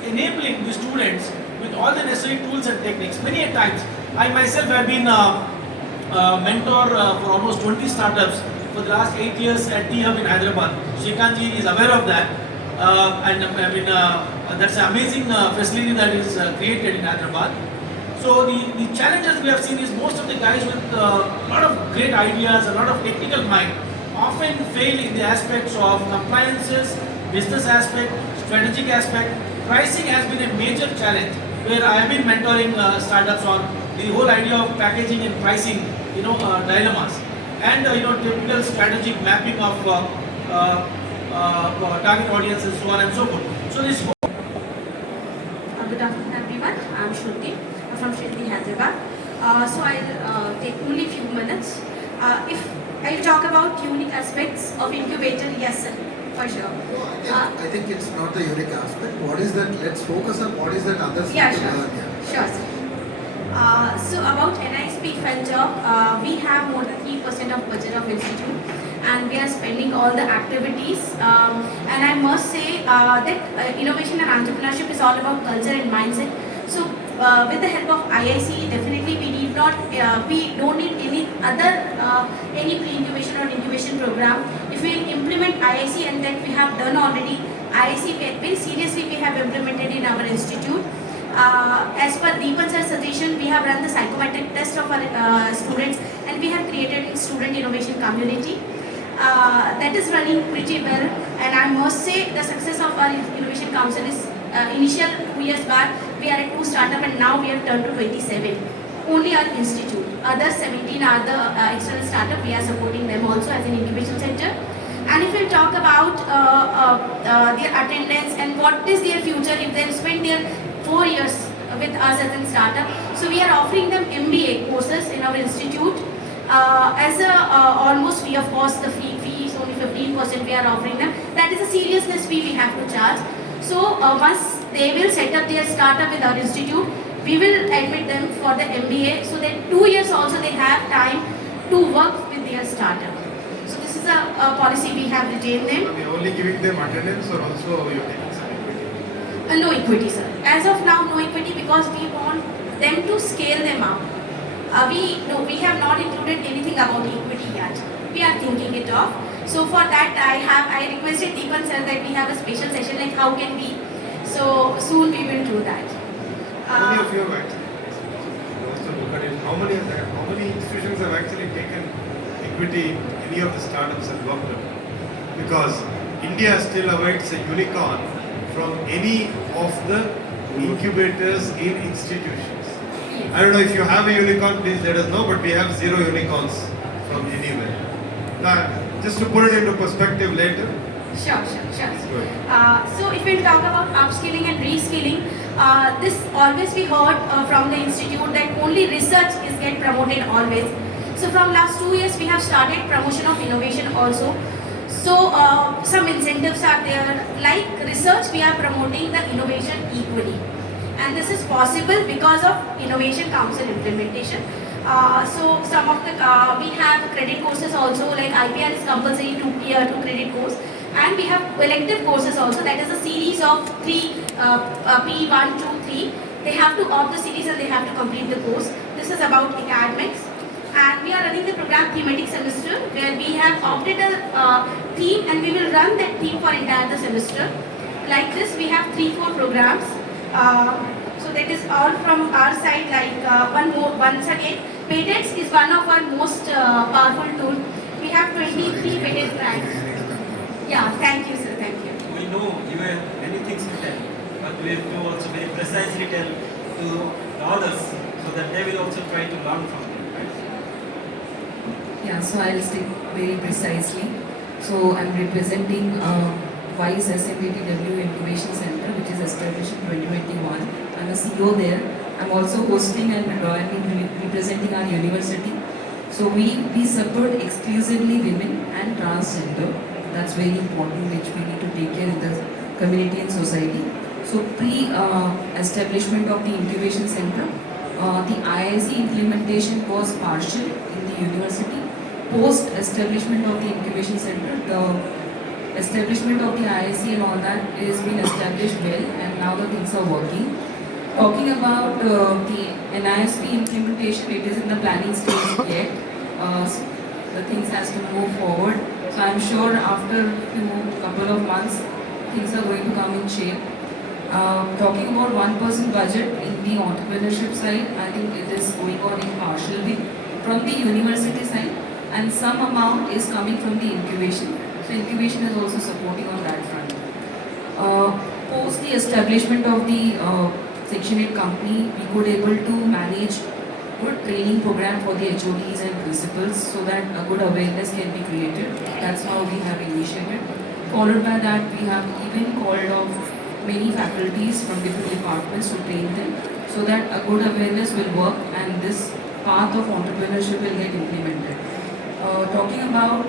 enabling the students with all the necessary tools and techniques. Many a times, I myself have been a mentor for almost 20 startups for the last 8 years at T-Hub in Hyderabad. Shrikantji is aware of that. And I mean, that's an amazing facility that is created in Hyderabad. So the challenges we have seen is most of the guys with a lot of great ideas, a lot of technical mind, often fail in the aspects of compliances, business aspect, strategic aspect. Pricing has been a major challenge where I have been mentoring startups on the whole idea of packaging and pricing, dilemmas, and typical strategic mapping of target audiences, so on and so forth. So this whole good afternoon, everyone. I'm Shruti from Shruti, Hyderabad. So I'll take only few minutes. If I talk about unique aspects of incubator, yes, sir, for sure. I think it's not the unique aspect. What is that? Let's focus on what is that others Yeah, need to sure. learn. Yeah. Sure, sir. So about NISP Fund Job, we have more than 3% of budget of institute, and we are spending all the activities. And I must say that innovation and entrepreneurship is all about culture and mindset. So with the help of IIC, definitely we don't need any other any pre-incubation or incubation program. If we implement IIC, and that we have done already, IIC very seriously we have implemented in our institute. As per Deepan sir's suggestion, we have run the psychometric test of our students, and we have created a student innovation community. That is running pretty well, and I must say the success of our innovation council is initial 2 years back we are at 2 startup, and now we have turned to 27. Only our institute. Other 17 are the external startup. We are supporting them also as an incubation center. And if we talk about their attendance and what is their future if they spend their 4 years with us as a startup, so we are offering them MBA courses in our institute. As a almost free of cost, the fee is only 15% we are offering them. That is a seriousness fee we have to charge. So once they will set up their startup with our institute, we will admit them for the MBA, so that 2 years also they have time to work with their startup. So this is a policy we have retained them. Are we only giving them attendance or also you're taking some equity? No equity, sir. As of now, no equity, because we want them to scale them up. We have not included anything about equity yet. We are thinking it of. So for that, I requested Deepan sir that we have a special session like how can we. So soon we will do that. How many of you have actually? Also look at it. How many institutions have actually taken equity? Any of the startups have worked on? Because India still awaits a unicorn from any of the incubators in institutions. I don't know if you have a unicorn, please let us know, but we have 0 unicorns from anywhere. Now, just to put it into perspective later. Sure. So if we talk about upskilling and reskilling, this always we heard from the institute that only research is get promoted always. So from last 2 years we have started promotion of innovation also. So some incentives are there, like research we are promoting the innovation equally. And this is possible because of Innovation Council implementation. So some of the, we have credit courses also, like IPR is compulsory to credit course. And we have elective courses also, that is a series of 3, P1, 2, 3. They have to opt the series and they have to complete the course. This is about academics. And we are running the program thematic semester where we have opted a theme and we will run that theme for entire the semester. Like this, we have 3-4 programs. So that is all from our side. Like once again, patents is one of our most powerful tools. We have 23 patent grants. Yeah, thank you, sir. Thank you. We know you have many things to tell, but we have to also very precisely tell to the others so that they will also try to learn from you, right? Yeah, so I'll stick very precisely. So I'm representing Vice SMBTW Incubation Center, which is established in 2021. I'm a CEO there. I'm also hosting and representing our university. So we support exclusively women and transgender. That's very important, which we need to take care in the community and society. So pre-establishment of the incubation center, the IIC implementation was partial in the university. Post-establishment of the incubation center, the establishment of the IIC and all that is being established well, and now the things are working. Talking about the NISP implementation, it is in the planning stage yet. The things has to move forward. So I'm sure after a couple of months, things are going to come in shape. Talking about 1% budget in the entrepreneurship side, I think it is going on in partial way from the university side, and some amount is coming from the incubation. So incubation is also supporting on that front. Post the establishment of the Section 8 company, we could able to manage good training program for the HODs and principals so that a good awareness can be created. That's how we have initiated. Followed by that, we have even called off many faculties from different departments to train them so that a good awareness will work and this path of entrepreneurship will get implemented. Talking about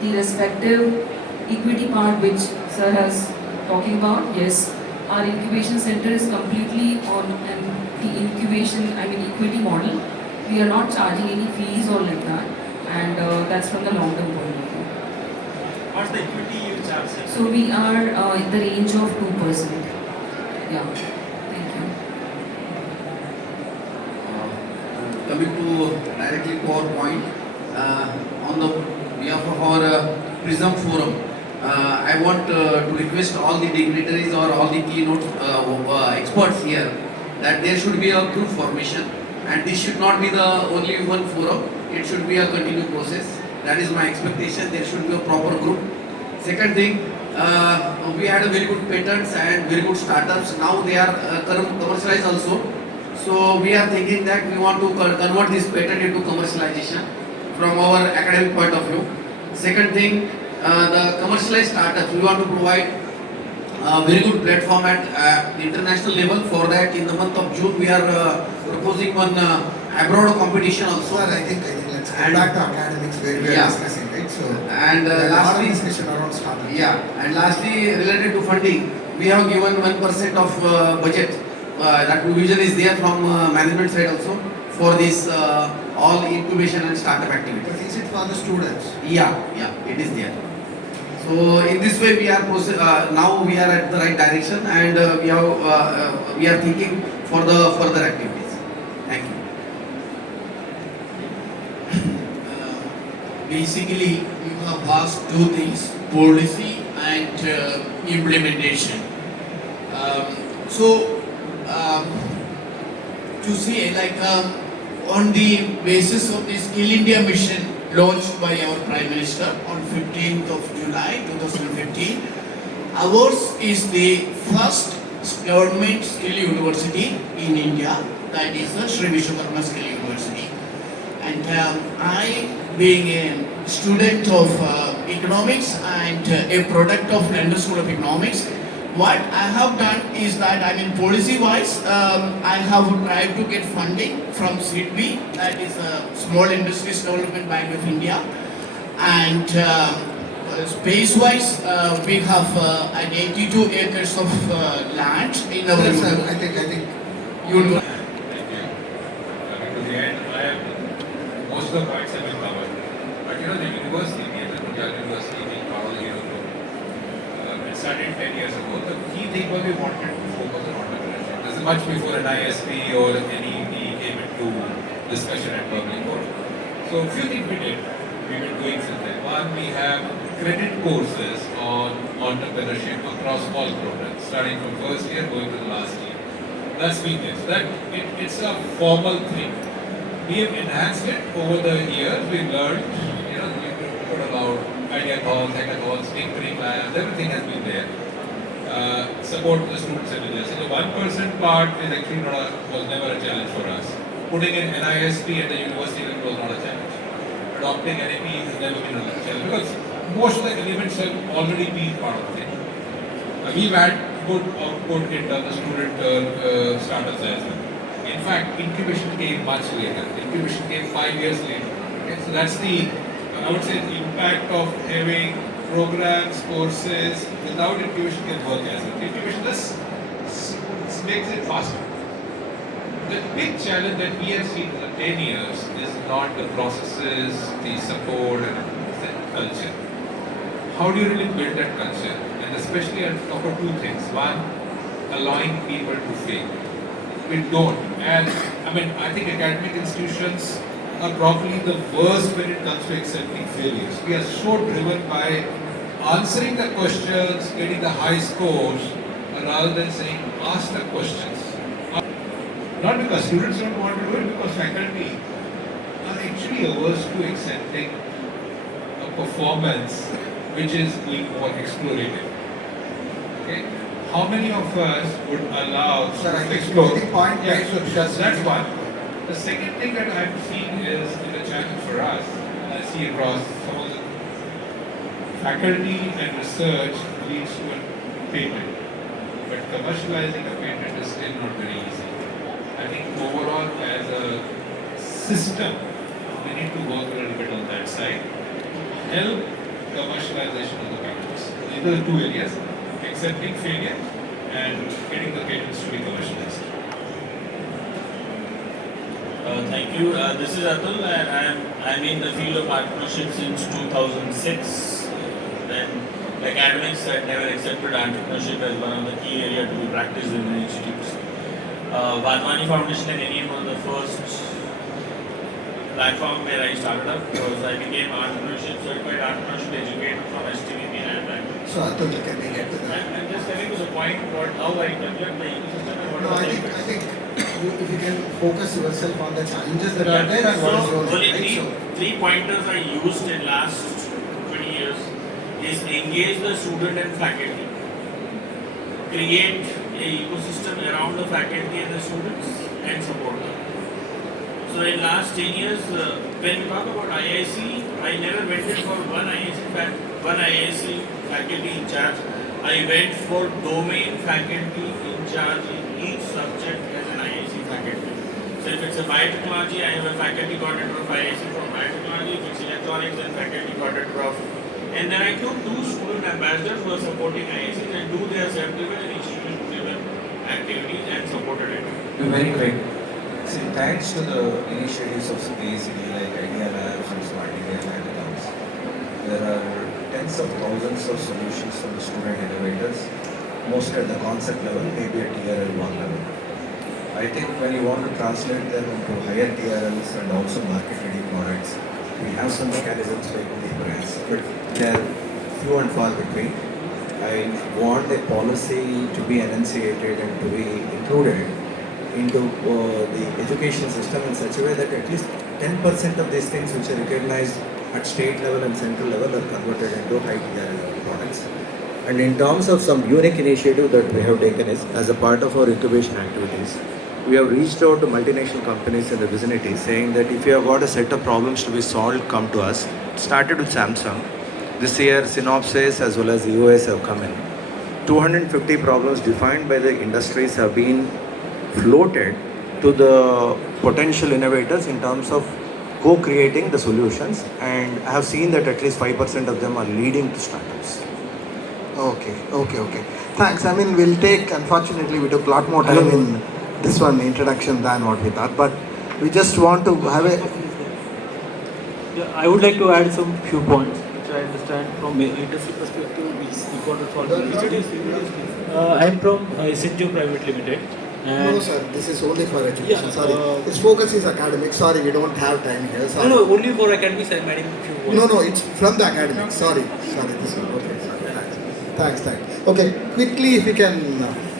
the respective equity part which sir has talking about, yes, our incubation center is completely on the incubation, equity model. We are not charging any fees or like that, and that's from the long-term point of view. What's the equity you charge? So we are in the range of 2%. Yeah, thank you. Coming to directly to our point, on the behalf of our PRISM forum, I want to request all the dignitaries or all the keynote experts here that there should be a group formation, and this should not be the only one forum, it should be a continued process. That is my expectation, there should be a proper group. Second thing, we had a very good patents and very good startups, now they are commercialized also. So we are thinking that we want to convert this patent into commercialization from our academic point of view. Second thing, the commercialized startups, we want to provide a very good platform at the international level. For that, in the month of June, we are proposing one abroad competition also. Sir, I think let's go back to academics where we are discussing, right? So, and lastly, discussion around startups. Yeah, and lastly, related to funding, we have given 1% of budget. That provision is there from management side also for this all incubation and startup activities. But is it for the students? Yeah, it is there. So in this way, we are now we are at the right direction, and we are thinking for the further activities. Thank you. Basically, you have asked two things: policy and implementation. To say on the basis of the Skill India mission launched by our Prime Minister on 15th of July 2015, ours is the first government skill university in India, that is the Sri Vishwakarma Skill University. And I, being a student of economics and a product of London School of Economics, what I have done is that, policy-wise, I have tried to get funding from SIDBI, that is Small Industries Development Bank of India, and space-wise, we have 82 acres of land in our. Sir, I think university. To the end, most of the points have been covered, but the university, the Punjab University, being part of the Hero Group, it started 10 years ago. The key thing was we wanted to focus on entrepreneurship. This much before an ISP or an NEP came into discussion at public court. So a few things we did, we've been doing since then. One, we have credit courses on entrepreneurship across all programs, starting from first year going to the last year. That's been there. So that it's a formal thing. We have enhanced it over the years. We've learned, we put about ideathons, hackathons, tinkering labs, everything has been there. Support to the students and leaders. So the 1% part is actually was never a challenge for us. Putting in NISP at the university level was not a challenge. Adopting NAP has never been a challenge because most of the elements have already been part of it. We've had good output in terms of student startups as well. In fact, incubation came much later. Incubation came 5 years later. Okay? So that's the, I would say, the impact of having programs, courses without incubation can work as well. Incubation just makes it faster. The big challenge that we have seen in the 10 years is not the processes, the support, and the culture. How do you really build that culture? And especially I'll talk about two things. One, allowing people to fail. We don't. And I think academic institutions are probably the worst when it comes to accepting failures. We are so driven by answering the questions, getting the high scores, rather than saying, ask the questions. Not because students don't want to do it, because faculty are actually averse to accepting a performance which is being more explorative. Okay? How many of us would allow to explore? That's one. The second thing that I'm seeing is a challenge for us, and I see across some of the faculty and research leads to a patent. But commercializing a patent is still not very easy. I think overall as a system, we need to work a little bit on that side. Help commercialization of the patents. These are the two areas, accepting failure and getting the patents to be commercialized. Thank you. This is Atul, and I'm in the field of entrepreneurship since 2006. Then academics had never accepted entrepreneurship as one of the key areas to be practiced in the institutes. Vadvani Foundation and NEM was the first platform where I started up because I became certified entrepreneurship educator from STVP and back. So Atul, can we get to that? I'm just telling you the point about how I conduct the ecosystem and what No, I think if you can focus yourself on the challenges that are there and what is your only three pointers I used in last 20 years is engage the student and faculty, create an ecosystem around the faculty and the students, and support them. So in last 10 years, when we talk about IIC, I never went in for one IIC faculty in charge. I went for domain faculty in charge in each subject as an IIC faculty. So if it's a biotechnology, I have a faculty coordinator of IIC from biotechnology. If it's electronics, then faculty coordinator of. And then I took 2 student ambassadors who are supporting IICs and do their self-driven and institution-driven activities and supported it. Very quick. See, thanks to the initiatives of AICTE like Idea Labs and Smart India Hackathons, there are tens of thousands of solutions from the student innovators, mostly at the concept level, maybe at TRL 1 level. I think when you want to translate them into higher TRLs and also market-ready products, we have some mechanisms like PRISM, but they are few and far between. I want the policy to be enunciated and to be included into the education system in such a way that at least 10% of these things which are recognized at state level and central level are converted into high TRL products. And in terms of some unique initiative that we have taken is, as a part of our incubation activities, we have reached out to multinational companies in the vicinity saying that if you have got a set of problems to be solved, come to us. It started with Samsung. This year, Synopsys as well as EOS have come in. 250 problems defined by the industries have been floated to the potential innovators in terms of co-creating the solutions, and I have seen that at least 5% of them are leading to startups. Okay. Thanks. I mean, unfortunately, we took a lot more time in this one introduction than what we thought, but we just want to have a... Yeah, I would like to add some few points, which I understand from industry perspective, is important for the institutes. I am from Sanjay Private Limited. And No, sir, this is only for education. Yeah, Sorry. Its focus is academic. Sorry, we don't have time here. Sorry. no, only for academics I'm adding few words. No, it's from the academic. Sorry, this one. Okay, sorry. Thanks. Okay, quickly if we can.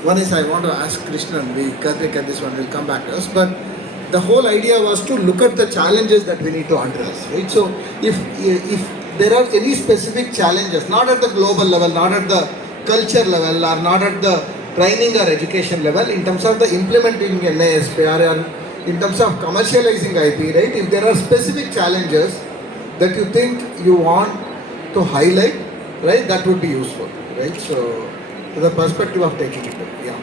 One is I want to ask Krishnan. We can this one will come back to us. But the whole idea was to look at the challenges that we need to address. Right. So if there are any specific challenges, not at the global level, not at the culture level, or not at the training or education level, in terms of the implementing NISP or in terms of commercializing IP, right? If there are specific challenges that you think you want to highlight, right, that would be useful, right? So, the perspective of taking it, yeah.